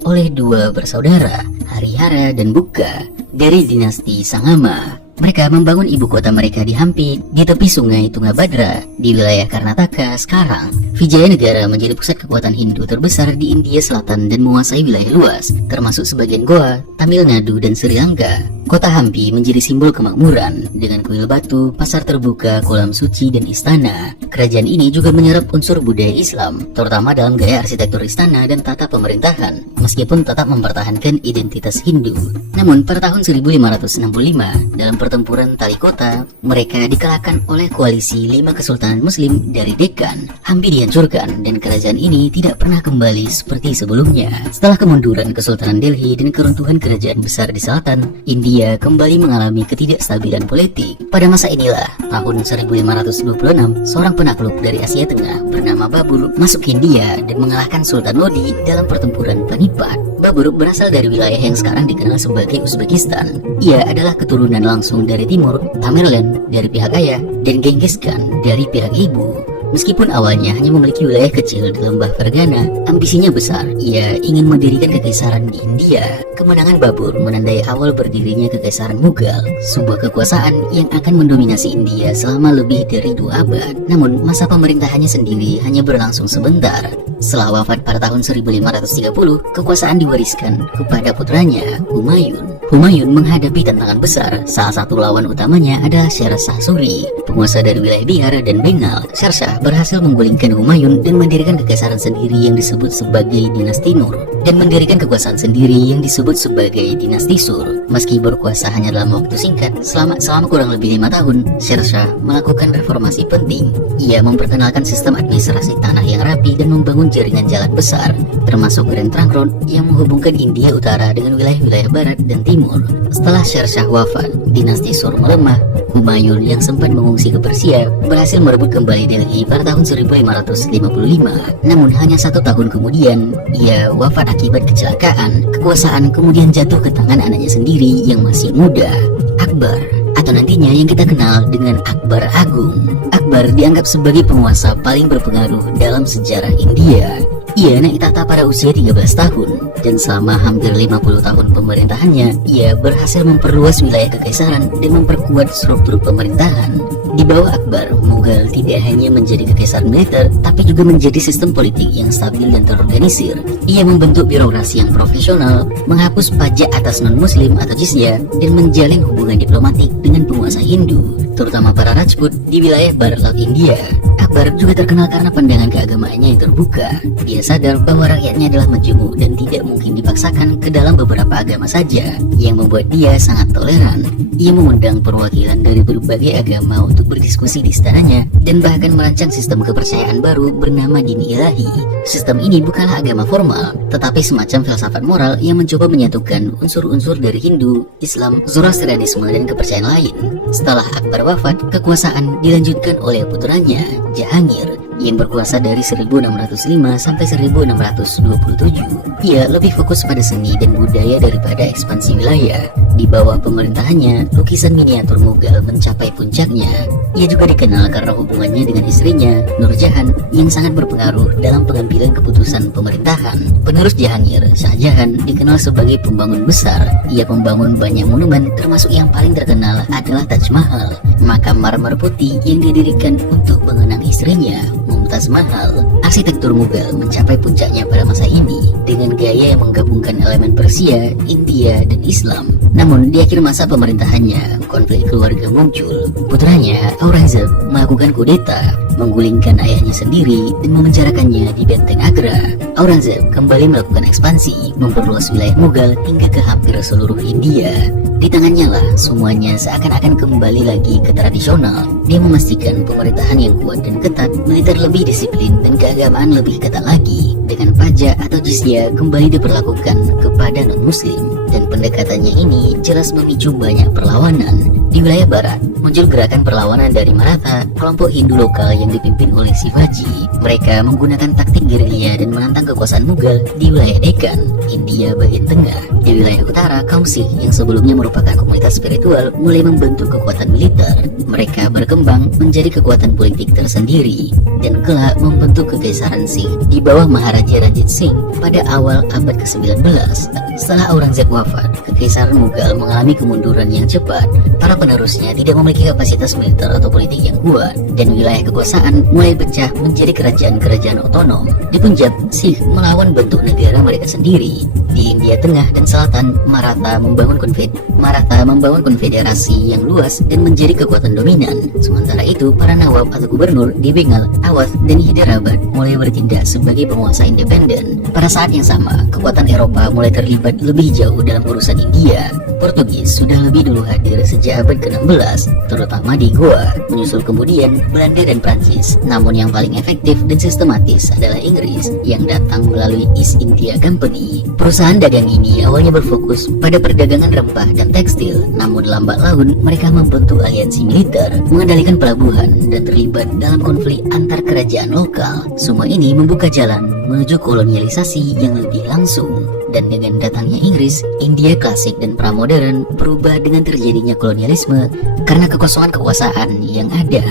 oleh 2 bersaudara, Harihara dan Bukka, dari dinasti Sangama. Mereka membangun ibu kota mereka di Hampi, di tepi sungai Tungabhadra, di wilayah Karnataka sekarang. Vijayanagara menjadi pusat kekuatan Hindu terbesar di India Selatan dan menguasai wilayah luas, termasuk sebagian Goa, Tamil Nadu, dan Sri Lanka. Kota Hampi menjadi simbol kemakmuran, dengan kuil batu, pasar terbuka, kolam suci, dan istana. Kerajaan ini juga menyerap unsur budaya Islam, terutama dalam gaya arsitektur istana dan tata pemerintahan, meskipun tetap mempertahankan identitas Hindu. Namun, pada tahun 1565, dalam pertempuran Talikota, mereka dikalahkan oleh koalisi 5 kesultanan muslim dari Dekan. Hampi dihancurkan dan kerajaan ini tidak pernah kembali seperti sebelumnya. Setelah kemunduran Kesultanan Delhi dan keruntuhan kerajaan besar di selatan, India kembali mengalami ketidakstabilan politik. Pada masa inilah, tahun 1526, seorang penakluk dari Asia Tengah bernama Babur masuk ke India dan mengalahkan Sultan Lodi dalam pertempuran Panipat. Babur berasal dari wilayah yang sekarang dikenal sebagai Uzbekistan. Ia adalah keturunan langsung dari timur, Tamerlan dari pihak ayah, dan Genghis Khan dari pihak ibu. Meskipun awalnya hanya memiliki wilayah kecil di lembah Fergana, ambisinya besar. Ia ingin mendirikan kekaisaran di India. Kemenangan Babur menandai awal berdirinya kekaisaran Mughal, sebuah kekuasaan yang akan mendominasi India selama lebih dari 2 abad. Namun, masa pemerintahannya sendiri hanya berlangsung sebentar. Setelah wafat pada tahun 1530, kekuasaan diwariskan kepada putranya, Humayun. Humayun menghadapi tantangan besar. Salah satu lawan utamanya adalah Sher Shah Suri, penguasa dari wilayah Bihar dan Bengal. Sher Shah berhasil menggulingkan Humayun dan mendirikan kekaisaran sendiri yang disebut sebagai dinasti Nur, dan mendirikan kekuasaan sendiri yang disebut sebagai dinasti Sur. Meski berkuasa hanya dalam waktu singkat, selama kurang lebih 5 tahun, Sher Shah melakukan reformasi penting. Ia memperkenalkan sistem administrasi tanah yang rapi dan membangun jaringan jalan besar, termasuk Grand Trunk Road yang menghubungkan India Utara dengan wilayah-wilayah barat dan timur. Setelah Sher Shah wafat, dinasti Sur melemah. Humayun yang sempat mengungsi ke Persia berhasil merebut kembali Delhi pada tahun 1555. Namun hanya 1 tahun kemudian, ia wafat akibat kecelakaan. Kekuasaan kemudian jatuh ke tangan anaknya sendiri yang masih muda, Akbar, atau nantinya yang kita kenal dengan Akbar Agung. Akbar dianggap sebagai penguasa paling berpengaruh dalam sejarah India. Ia naik tahta pada usia 13 tahun, dan selama hampir 50 tahun pemerintahannya, ia berhasil memperluas wilayah kekaisaran dan memperkuat struktur pemerintahan. Di bawah Akbar, Mughal tidak hanya menjadi kekaisaran militer, tapi juga menjadi sistem politik yang stabil dan terorganisir. Ia membentuk birokrasi yang profesional, menghapus pajak atas non-muslim atau jizyah, dan menjalin hubungan diplomatik dengan penguasa Hindu, terutama para Rajput di wilayah barat laut India. Akbar juga terkenal karena pandangan keagamaannya yang terbuka. Dia sadar bahwa rakyatnya adalah majemuk dan tidak mungkin dipaksakan ke dalam beberapa agama saja, yang membuat dia sangat toleran. Ia mengundang perwakilan dari berbagai agama untuk berdiskusi di istananya dan bahkan merancang sistem kepercayaan baru bernama Dini Ilahi. Sistem ini bukanlah agama formal, tetapi semacam filsafat moral yang mencoba menyatukan unsur-unsur dari Hindu, Islam, Zoroastrianisme, dan kepercayaan lain. Setelah Akbar wafat, kekuasaan dilanjutkan oleh putranya, Jahangir, yang berkuasa dari 1605 sampai 1627. Ia lebih fokus pada seni dan budaya daripada ekspansi wilayah. Di bawah pemerintahannya, lukisan miniatur Mughal mencapai puncaknya. Ia juga dikenal karena hubungannya dengan istrinya, Nur Jahan, yang sangat berpengaruh dalam pengambilan keputusan pemerintahan. Penerus Jahangir, Shah Jahan, dikenal sebagai pembangun besar. Ia membangun banyak monumen, termasuk yang paling terkenal adalah Taj Mahal, makam marmer putih yang didirikan untuk mengenang istrinya, Mumtaz Mahal. Arsitektur Mughal mencapai puncaknya pada masa ini dengan gaya yang menggabungkan elemen Persia, India, dan Islam. Namun di akhir masa pemerintahannya, konflik keluarga muncul. Putranya, Aurangzeb, melakukan kudeta, menggulingkan ayahnya sendiri dan memenjarakannya di benteng Agra. Aurangzeb kembali melakukan ekspansi, memperluas wilayah Mughal hingga ke hampir seluruh India. Di tangannya lah semuanya seakan-akan kembali lagi ke tradisional. Dia memastikan pemerintahan yang kuat dan ketat, militer lebih disiplin, dan keagamaan lebih ketat lagi. Dengan pajak atau jizyah kembali diperlakukan kepada non-muslim, dan pendekatannya ini jelas memicu banyak perlawanan. Di wilayah barat, muncul gerakan perlawanan dari Maratha, kelompok Hindu lokal yang dipimpin oleh Shivaji. Mereka menggunakan taktik gerilya dan menantang kekuasaan Mughal di wilayah Deccan, India bagian tengah. Di wilayah utara, kaum Sikh yang sebelumnya merupakan komunitas spiritual mulai membentuk kekuatan militer. Mereka berkembang menjadi kekuatan politik tersendiri dan kelak membentuk kekaisaran Sikh di bawah Maharaja Ranjit Singh pada awal abad ke-19. Setelah Aurangzeb wafat, kekaisaran Mughal mengalami kemunduran yang cepat. Para penerusnya tidak memiliki kapasitas militer atau politik yang kuat, dan wilayah kekuasaan mulai pecah menjadi kerajaan-kerajaan otonom. Di Punjab, Sikh melawan bentuk negara mereka sendiri. Di India Tengah dan Selatan, Maratha membangun konfederasi yang luas dan menjadi kekuatan dominan. Sementara itu, para nawab atau gubernur di Bengal, Awadh, dan Hyderabad mulai bertindak sebagai penguasa independen. Pada saat yang sama, kekuatan Eropa mulai terlibat lebih jauh dalam urusan India. Portugis sudah lebih dulu hadir sejak abad ke-16, terutama di Goa. Menyusul kemudian Belanda dan Prancis. Namun yang paling efektif dan sistematis adalah Inggris yang datang melalui East India Company. Perusahaan dagang ini awalnya berfokus pada perdagangan rempah dan tekstil, namun lambat laun mereka membentuk aliansi militer, mengendalikan pelabuhan, dan terlibat dalam konflik antar kerajaan lokal. Semua ini membuka jalan menuju kolonialisasi yang lebih langsung. Dan dengan datangnya Inggris, India klasik dan pramodern berubah dengan terjadinya kolonialisme karena kekosongan kekuasaan yang ada.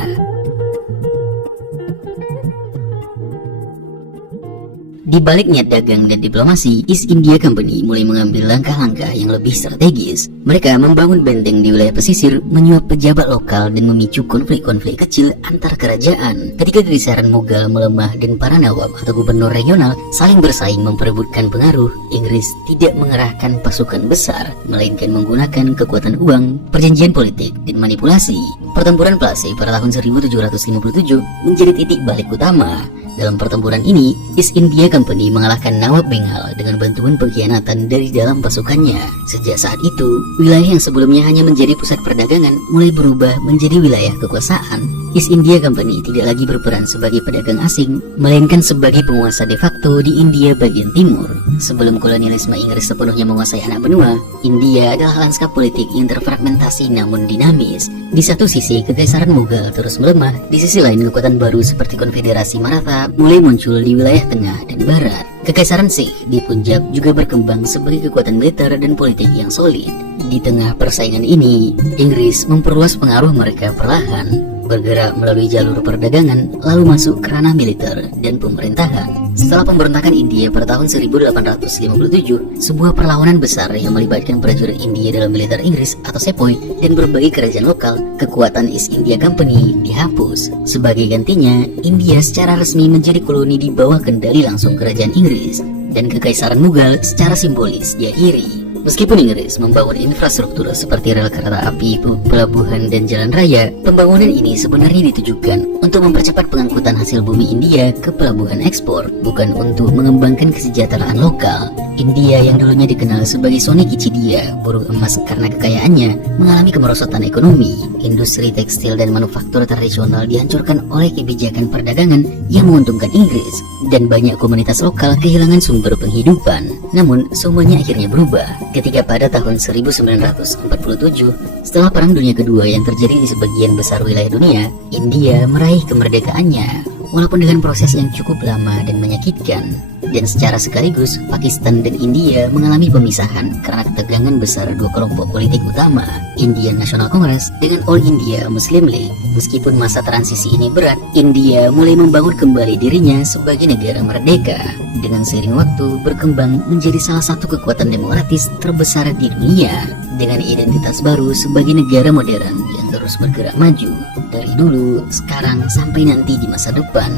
Di balik niat dagang dan diplomasi, East India Company mulai mengambil langkah-langkah yang lebih strategis. Mereka membangun benteng di wilayah pesisir, menyuap pejabat lokal, dan memicu konflik-konflik kecil antar kerajaan. Ketika Kekaisaran Mughal melemah dan para nawab atau gubernur regional saling bersaing memperebutkan pengaruh, Inggris tidak mengerahkan pasukan besar, melainkan menggunakan kekuatan uang, perjanjian politik, dan manipulasi. Pertempuran Plassey pada tahun 1757 menjadi titik balik utama. Dalam pertempuran ini, East India Company mengalahkan Nawab Bengal dengan bantuan pengkhianatan dari dalam pasukannya. Sejak saat itu, wilayah yang sebelumnya hanya menjadi pusat perdagangan mulai berubah menjadi wilayah kekuasaan. East India Company tidak lagi berperan sebagai pedagang asing, melainkan sebagai penguasa de facto di India bagian timur. Sebelum kolonialisme Inggris sepenuhnya menguasai anak benua, India adalah lanskap politik yang terfragmentasi namun dinamis. Di satu sisi, Kekaisaran Mughal terus melemah, di sisi lain kekuatan baru seperti Konfederasi Maratha mulai muncul di wilayah tengah dan barat. Kekaisaran Sikh di Punjab juga berkembang sebagai kekuatan militer dan politik yang solid. Di tengah persaingan ini, Inggris memperluas pengaruh mereka perlahan, bergerak melalui jalur perdagangan, lalu masuk ke ranah militer dan pemerintahan. Setelah pemberontakan India pada tahun 1857, sebuah perlawanan besar yang melibatkan prajurit India dalam militer Inggris atau Sepoy dan berbagai kerajaan lokal, kekuatan East India Company dihapus. Sebagai gantinya, India secara resmi menjadi koloni di bawah kendali langsung kerajaan Inggris, dan Kekaisaran Mughal secara simbolis diakhiri. Meskipun Inggris membangun infrastruktur seperti rel kereta api, pelabuhan, dan jalan raya, pembangunan ini sebenarnya ditujukan untuk mempercepat pengangkutan hasil bumi India ke pelabuhan ekspor, bukan untuk mengembangkan kesejahteraan lokal. India yang dulunya dikenal sebagai Soni Kicidia, buruh emas karena kekayaannya, mengalami kemerosotan ekonomi. Industri tekstil dan manufaktur tradisional dihancurkan oleh kebijakan perdagangan yang menguntungkan Inggris, dan banyak komunitas lokal kehilangan sumber penghidupan. Namun, semuanya akhirnya berubah ketika pada tahun 1947, setelah Perang Dunia Kedua yang terjadi di sebagian besar wilayah dunia, India meraih kemerdekaannya, walaupun dengan proses yang cukup lama dan menyakitkan. Dan secara sekaligus, Pakistan dan India mengalami pemisahan karena ketegangan besar dua kelompok politik utama, Indian National Congress dengan All India Muslim League. Meskipun masa transisi ini berat, India mulai membangun kembali dirinya sebagai negara merdeka. Dengan seiring waktu, berkembang menjadi salah satu kekuatan demokratis terbesar di dunia, dengan identitas baru sebagai negara modern yang terus bergerak maju, dari dulu, sekarang, sampai nanti di masa depan.